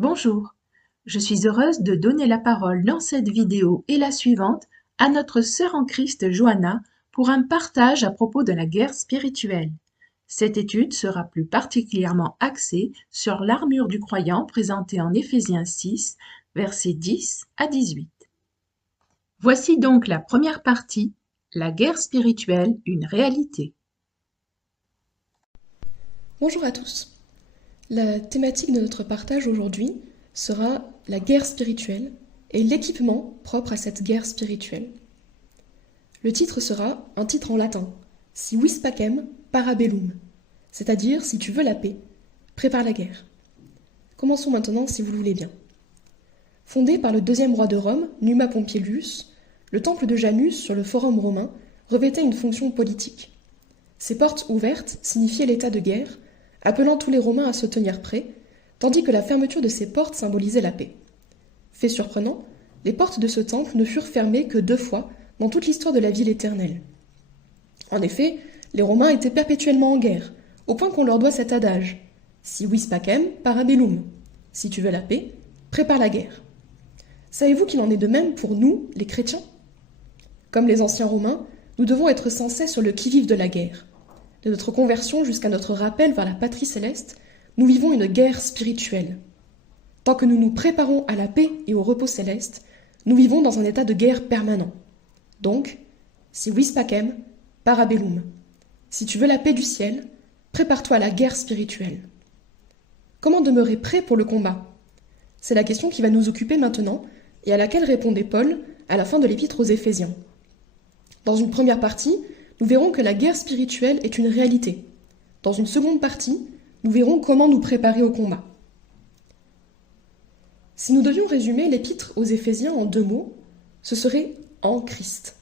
Bonjour, je suis heureuse de donner la parole dans cette vidéo et la suivante à notre sœur en Christ Johanna pour un partage à propos de la guerre spirituelle. Cette étude sera plus particulièrement axée sur l'armure du croyant présentée en Éphésiens 6, versets 10 à 18. Voici donc la première partie, la guerre spirituelle, une réalité. Bonjour à tous. La thématique de notre partage aujourd'hui sera la guerre spirituelle et l'équipement propre à cette guerre spirituelle. Le titre sera un titre en latin, Si vis pacem, para bellum, c'est-à-dire si tu veux la paix, prépare la guerre. Commençons maintenant si vous le voulez bien. Fondé par le deuxième roi de Rome, Numa Pompilius, le temple de Janus sur le forum romain revêtait une fonction politique. Ses portes ouvertes signifiaient l'état de guerre, appelant tous les Romains à se tenir prêts, tandis que la fermeture de ces portes symbolisait la paix. Fait surprenant, les portes de ce temple ne furent fermées que 2 fois dans toute l'histoire de la ville éternelle. En effet, les Romains étaient perpétuellement en guerre, au point qu'on leur doit cet adage « Si vis pacem, para bellum » si tu veux la paix, prépare la guerre. Savez-vous qu'il en est de même pour nous, les chrétiens ? Comme les anciens Romains, nous devons être sans cesse sur le qui-vive de la guerre. De notre conversion jusqu'à notre rappel vers la patrie céleste, nous vivons une guerre spirituelle. Tant que nous nous préparons à la paix et au repos céleste, nous vivons dans un état de guerre permanent. Donc, si vis pacem, para bellum. Si tu veux la paix du ciel, prépare-toi à la guerre spirituelle. Comment demeurer prêt pour le combat ? C'est la question qui va nous occuper maintenant et à laquelle répondait Paul à la fin de l'épître aux Éphésiens. Dans une première partie, nous verrons que la guerre spirituelle est une réalité. Dans une seconde partie, nous verrons comment nous préparer au combat. Si nous devions résumer l'épître aux Éphésiens en 2 mots, ce serait « en Christ ».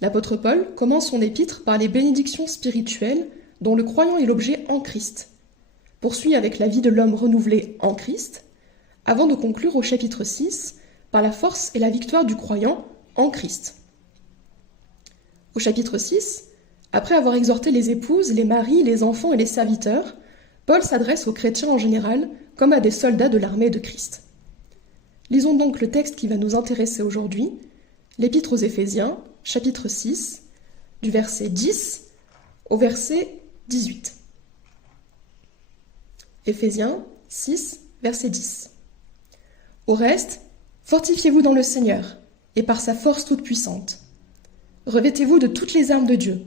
L'apôtre Paul commence son épître par les bénédictions spirituelles dont le croyant est l'objet en Christ, poursuit avec la vie de l'homme renouvelé en Christ, avant de conclure au chapitre 6 par la force et la victoire du croyant en Christ. Au chapitre 6, après avoir exhorté les épouses, les maris, les enfants et les serviteurs, Paul s'adresse aux chrétiens en général comme à des soldats de l'armée de Christ. Lisons donc le texte qui va nous intéresser aujourd'hui, l'Épître aux Éphésiens, chapitre 6, du verset 10 au verset 18. Éphésiens 6, verset 10. Au reste, fortifiez-vous dans le Seigneur et par sa force toute puissante. Revêtez-vous de toutes les armes de Dieu,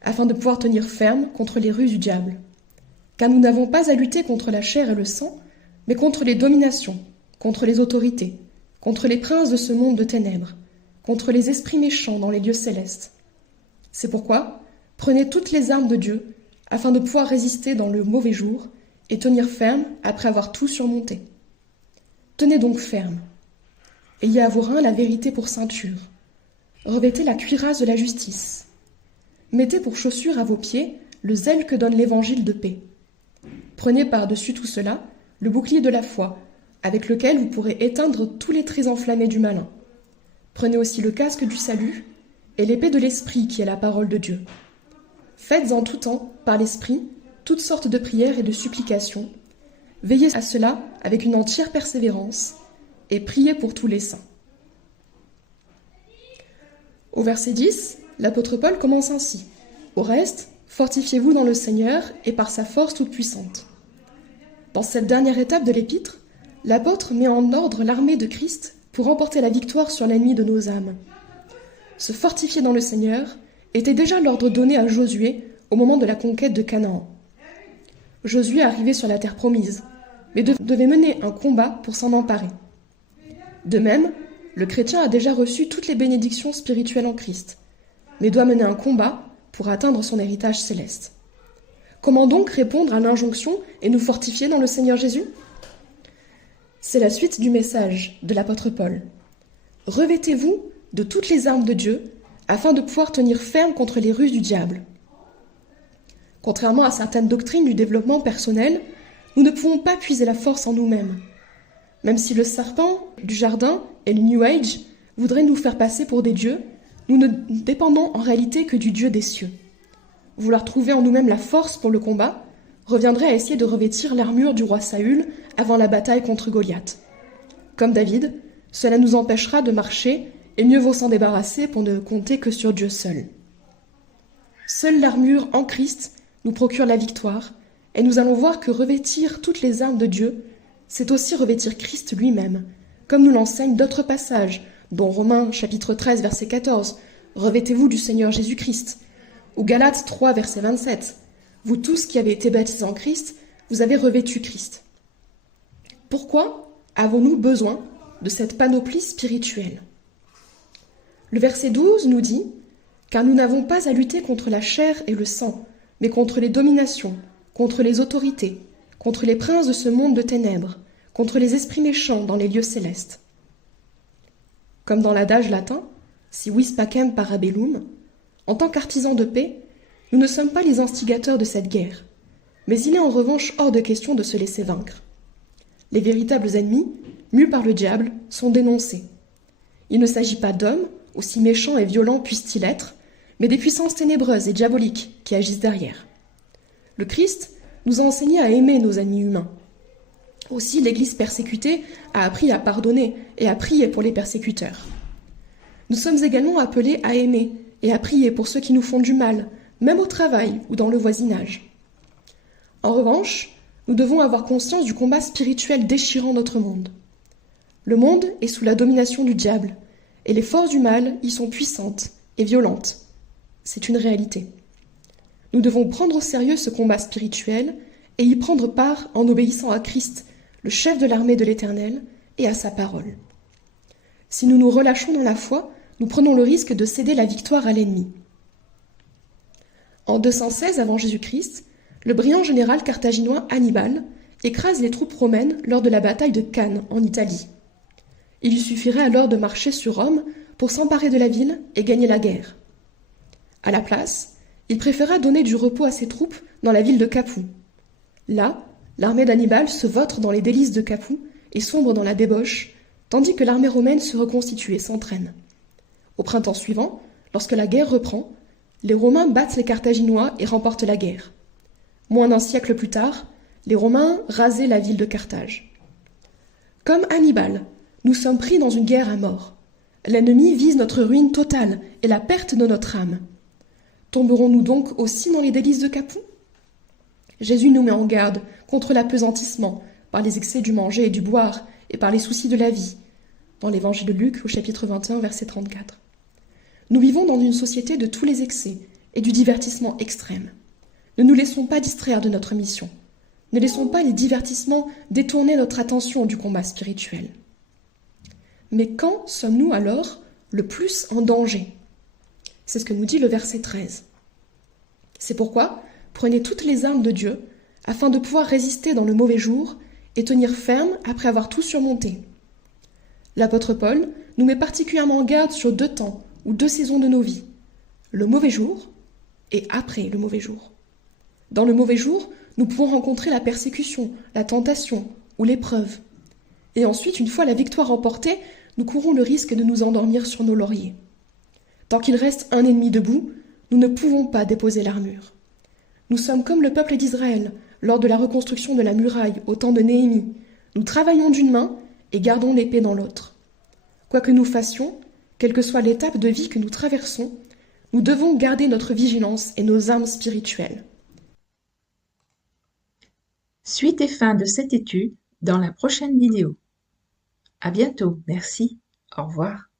afin de pouvoir tenir ferme contre les ruses du diable. Car nous n'avons pas à lutter contre la chair et le sang, mais contre les dominations, contre les autorités, contre les princes de ce monde de ténèbres, contre les esprits méchants dans les lieux célestes. C'est pourquoi, prenez toutes les armes de Dieu, afin de pouvoir résister dans le mauvais jour et tenir ferme après avoir tout surmonté. Tenez donc ferme. Ayez à vos reins la vérité pour ceinture. Revêtez la cuirasse de la justice. Mettez pour chaussure à vos pieds le zèle que donne l'évangile de paix. Prenez par-dessus tout cela le bouclier de la foi, avec lequel vous pourrez éteindre tous les traits enflammés du malin. Prenez aussi le casque du salut et l'épée de l'esprit qui est la parole de Dieu. Faites en tout temps, par l'esprit, toutes sortes de prières et de supplications. Veillez à cela avec une entière persévérance et priez pour tous les saints. Au verset 10, l'apôtre Paul commence ainsi. Au reste, fortifiez-vous dans le Seigneur et par sa force toute puissante. Dans cette dernière étape de l'épître, l'apôtre met en ordre l'armée de Christ pour remporter la victoire sur l'ennemi de nos âmes. Se fortifier dans le Seigneur était déjà l'ordre donné à Josué au moment de la conquête de Canaan. Josué arrivait sur la terre promise, mais devait mener un combat pour s'en emparer. De même, le chrétien a déjà reçu toutes les bénédictions spirituelles en Christ, mais doit mener un combat pour atteindre son héritage céleste. Comment donc répondre à l'injonction et nous fortifier dans le Seigneur Jésus ? C'est la suite du message de l'apôtre Paul. Revêtez-vous de toutes les armes de Dieu afin de pouvoir tenir ferme contre les ruses du diable. Contrairement à certaines doctrines du développement personnel, nous ne pouvons pas puiser la force en nous-mêmes. Même si le serpent du jardin et le New Age voudraient nous faire passer pour des dieux, nous ne dépendons en réalité que du Dieu des cieux. Vouloir trouver en nous-mêmes la force pour le combat reviendrait à essayer de revêtir l'armure du roi Saül avant la bataille contre Goliath. Comme David, cela nous empêchera de marcher et mieux vaut s'en débarrasser pour ne compter que sur Dieu seul. Seule l'armure en Christ nous procure la victoire et nous allons voir que revêtir toutes les armes de Dieu, c'est aussi revêtir Christ lui-même, comme nous l'enseignent d'autres passages, dont Romains chapitre 13 verset 14, « Revêtez-vous du Seigneur Jésus-Christ » ou Galates 3 verset 27, « Vous tous qui avez été baptisés en Christ, vous avez revêtu Christ ». Pourquoi avons-nous besoin de cette panoplie spirituelle? Le verset 12 nous dit « Car nous n'avons pas à lutter contre la chair et le sang, mais contre les dominations, contre les autorités, contre les princes de ce monde de ténèbres, contre les esprits méchants dans les lieux célestes. » Comme dans l'adage latin, si vis pacem para bellum, en tant qu'artisans de paix, nous ne sommes pas les instigateurs de cette guerre, mais il est en revanche hors de question de se laisser vaincre. Les véritables ennemis, mus par le diable, sont dénoncés. Il ne s'agit pas d'hommes, aussi méchants et violents puissent-ils être, mais des puissances ténébreuses et diaboliques qui agissent derrière. Le Christ nous a enseigné à aimer nos ennemis humains. Aussi, l'Église persécutée a appris à pardonner et à prier pour les persécuteurs. Nous sommes également appelés à aimer et à prier pour ceux qui nous font du mal, même au travail ou dans le voisinage. En revanche, nous devons avoir conscience du combat spirituel déchirant notre monde. Le monde est sous la domination du diable, et les forces du mal y sont puissantes et violentes. C'est une réalité. Nous devons prendre au sérieux ce combat spirituel et y prendre part en obéissant à Christ, le chef de l'armée de l'Éternel, et à sa parole. Si nous nous relâchons dans la foi, nous prenons le risque de céder la victoire à l'ennemi. En 216 avant Jésus-Christ, le brillant général carthaginois Hannibal écrase les troupes romaines lors de la bataille de Cannes en Italie. Il lui suffirait alors de marcher sur Rome pour s'emparer de la ville et gagner la guerre. À la place, il préféra donner du repos à ses troupes dans la ville de Capoue. Là, l'armée d'Hannibal se vautre dans les délices de Capoue et sombre dans la débauche, tandis que l'armée romaine se reconstitue et s'entraîne. Au printemps suivant, lorsque la guerre reprend, les Romains battent les Carthaginois et remportent la guerre. Moins d'un siècle plus tard, les Romains rasaient la ville de Carthage. Comme Hannibal, nous sommes pris dans une guerre à mort. L'ennemi vise notre ruine totale et la perte de notre âme. Tomberons-nous donc aussi dans les délices de Capoue? Jésus nous met en garde contre l'apesantissement par les excès du manger et du boire et par les soucis de la vie, dans l'évangile de Luc au chapitre 21, verset 34. Nous vivons dans une société de tous les excès et du divertissement extrême. Ne nous laissons pas distraire de notre mission. Ne laissons pas les divertissements détourner notre attention du combat spirituel. Mais quand sommes-nous alors le plus en danger? C'est ce que nous dit le verset 13. C'est pourquoi prenez toutes les armes de Dieu afin de pouvoir résister dans le mauvais jour et tenir ferme après avoir tout surmonté. L'apôtre Paul nous met particulièrement en garde sur 2 temps ou 2 saisons de nos vies, le mauvais jour et après le mauvais jour. Dans le mauvais jour, nous pouvons rencontrer la persécution, la tentation ou l'épreuve. Et ensuite, une fois la victoire remportée, nous courons le risque de nous endormir sur nos lauriers. Tant qu'il reste un ennemi debout, nous ne pouvons pas déposer l'armure. Nous sommes comme le peuple d'Israël lors de la reconstruction de la muraille au temps de Néhémie. Nous travaillons d'une main et gardons l'épée dans l'autre. Quoi que nous fassions, quelle que soit l'étape de vie que nous traversons, nous devons garder notre vigilance et nos armes spirituelles. Suite et fin de cette étude dans la prochaine vidéo. À bientôt, merci, au revoir.